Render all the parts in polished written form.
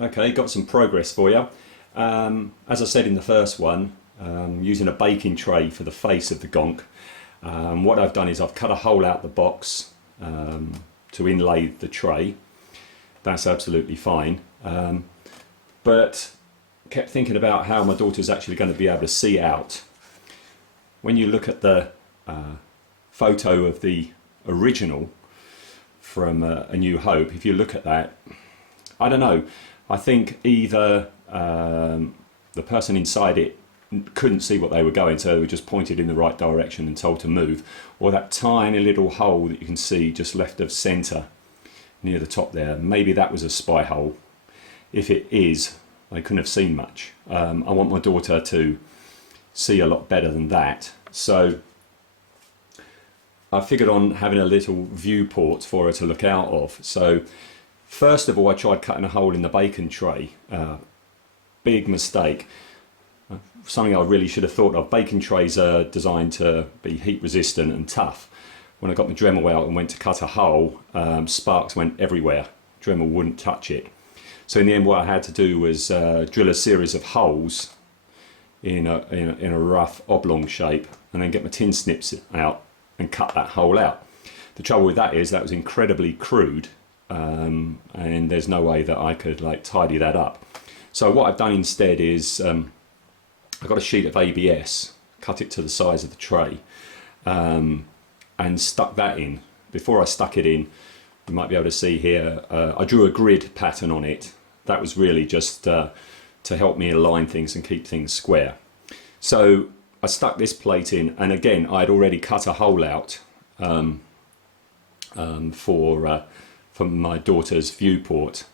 Okay, got some progress for you. As I said in the first one, using a baking tray for the face of the Gonk. What I've done is I've cut a hole out the box to inlay the tray. That's absolutely fine. But kept thinking about how my daughter's actually going to be able to see out. When you look at the photo of the original from A New Hope, if you look at that, I don't know, I think either the person inside it couldn't see what they were going, so they were just pointed in the right direction and told to move, or that tiny little hole that you can see just left of centre near the top there, maybe that was a spy hole. If it is, they couldn't have seen much. I want my daughter to see a lot better than that, so I figured on having a little viewport for her to look out of. So first of all, I tried cutting a hole in the bacon tray. Big mistake. Something I really should have thought of. Bacon trays are designed to be heat resistant and tough. When I got my Dremel out and went to cut a hole, sparks went everywhere. Dremel wouldn't touch it. So in the end, what I had to do was drill a series of holes in a rough oblong shape, and then get my tin snips out and cut that hole out. The trouble with that is that was incredibly crude, and there's no way that I could like tidy that up. So what I've done instead is I got a sheet of ABS, cut it to the size of the tray, and stuck that in. Before I stuck it in, you might be able to see here, I drew a grid pattern on it. That was really just to help me align things and keep things square. So I stuck this plate in, and again I'd already cut a hole out for my daughter's viewport.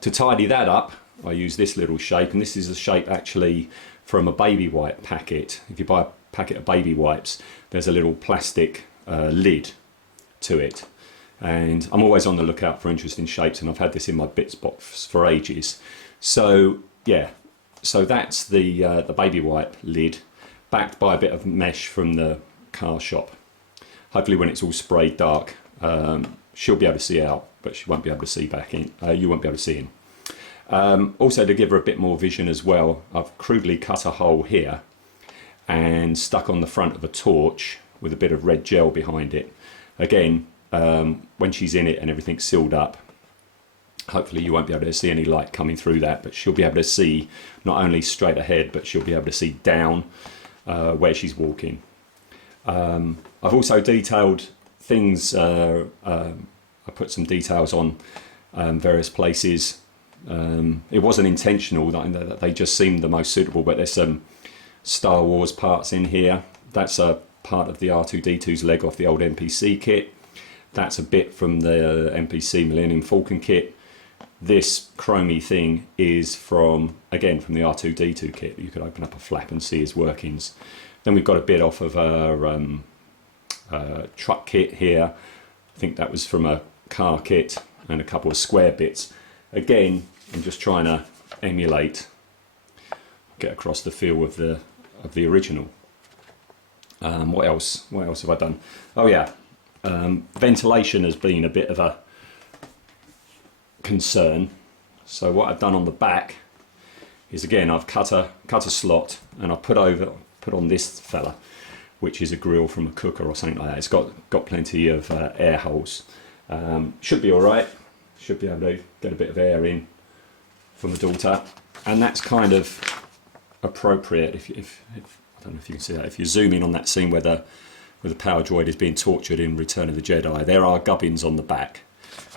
To tidy that up, I use this little shape, and this is a shape actually from a baby wipe packet. If you buy a packet of baby wipes, there's a little plastic lid to it, and I'm always on the lookout for interesting shapes, and I've had this in my bits box for ages. So yeah, so that's the baby wipe lid, backed by a bit of mesh from the car shop. Hopefully when it's all sprayed dark, she'll be able to see out, but she won't be able to see back in. You won't be able to see in. Also, to give her a bit more vision as well, I've crudely cut a hole here and stuck on the front of a torch with a bit of red gel behind it. Again, when she's in it and everything's sealed up, hopefully you won't be able to see any light coming through that, but she'll be able to see not only straight ahead, but she'll be able to see down where she's walking. I've also detailed things, I put some details on various places. It wasn't intentional, that they just seemed the most suitable, but there's some Star Wars parts in here. That's a part of the R2-D2's leg off the old NPC kit. That's a bit from the NPC Millennium Falcon kit. This chromey thing is from, again, from the R2-D2 kit. You could open up a flap and see his workings. Then we've got a bit off of a truck kit here. I think that was from a car kit, and a couple of square bits. Again, I'm just trying to emulate, get across the feel of the original. What else have I done? Oh yeah, ventilation has been a bit of a concern. So what I've done on the back is, again, I've cut a slot, and I put on this fella, which is a grill from a cooker or something like that. It's got plenty of air holes. Should be all right. Should be able to get a bit of air in from the daughter, and that's kind of appropriate. If I don't know if you can see that, if you zoom in on that scene where the power droid is being tortured in Return of the Jedi, there are gubbins on the back.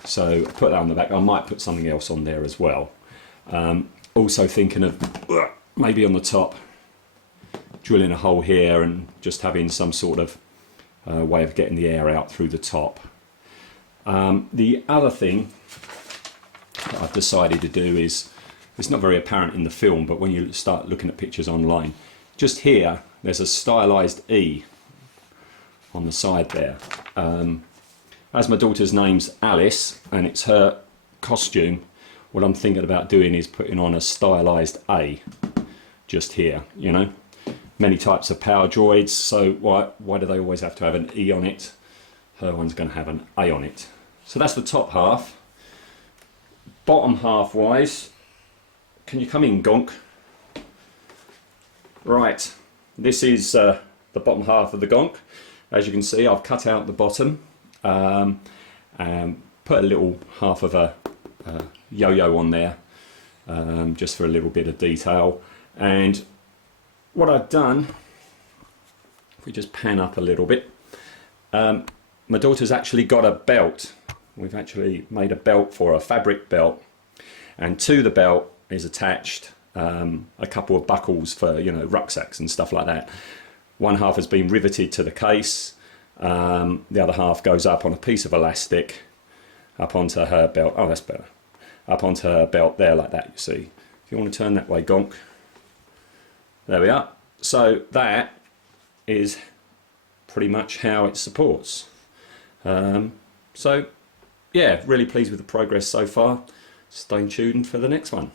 So I put that on the back. I might put something else on there as well. Also thinking of maybe on the top, drilling a hole here and just having some sort of way of getting the air out through the top. The other thing that I've decided to do is, it's not very apparent in the film, but when you start looking at pictures online, just here there's a stylized E on the side there. As my daughter's name's Alice and it's her costume, what I'm thinking about doing is putting on a stylized A just here, you know. Many types of power droids, so why do they always have to have an E on it? Her one's going to have an A on it. So that's the top half. Bottom half wise, can you come in, Gonk? Right, this is the bottom half of the Gonk. As you can see, I've cut out the bottom and put a little half of a yo-yo on there, just for a little bit of detail. And what I've done, if we just pan up a little bit, my daughter's actually got a belt. We've actually made a belt for her, a fabric belt, and to the belt is attached a couple of buckles for, you know, rucksacks and stuff like that. One half has been riveted to the case, the other half goes up on a piece of elastic up onto her belt. Oh, that's better. Up onto her belt there, like that, you see. If you want to turn that way, Gonk. There we are. So that is pretty much how it supports. So yeah, really pleased with the progress so far. Stay tuned for the next one.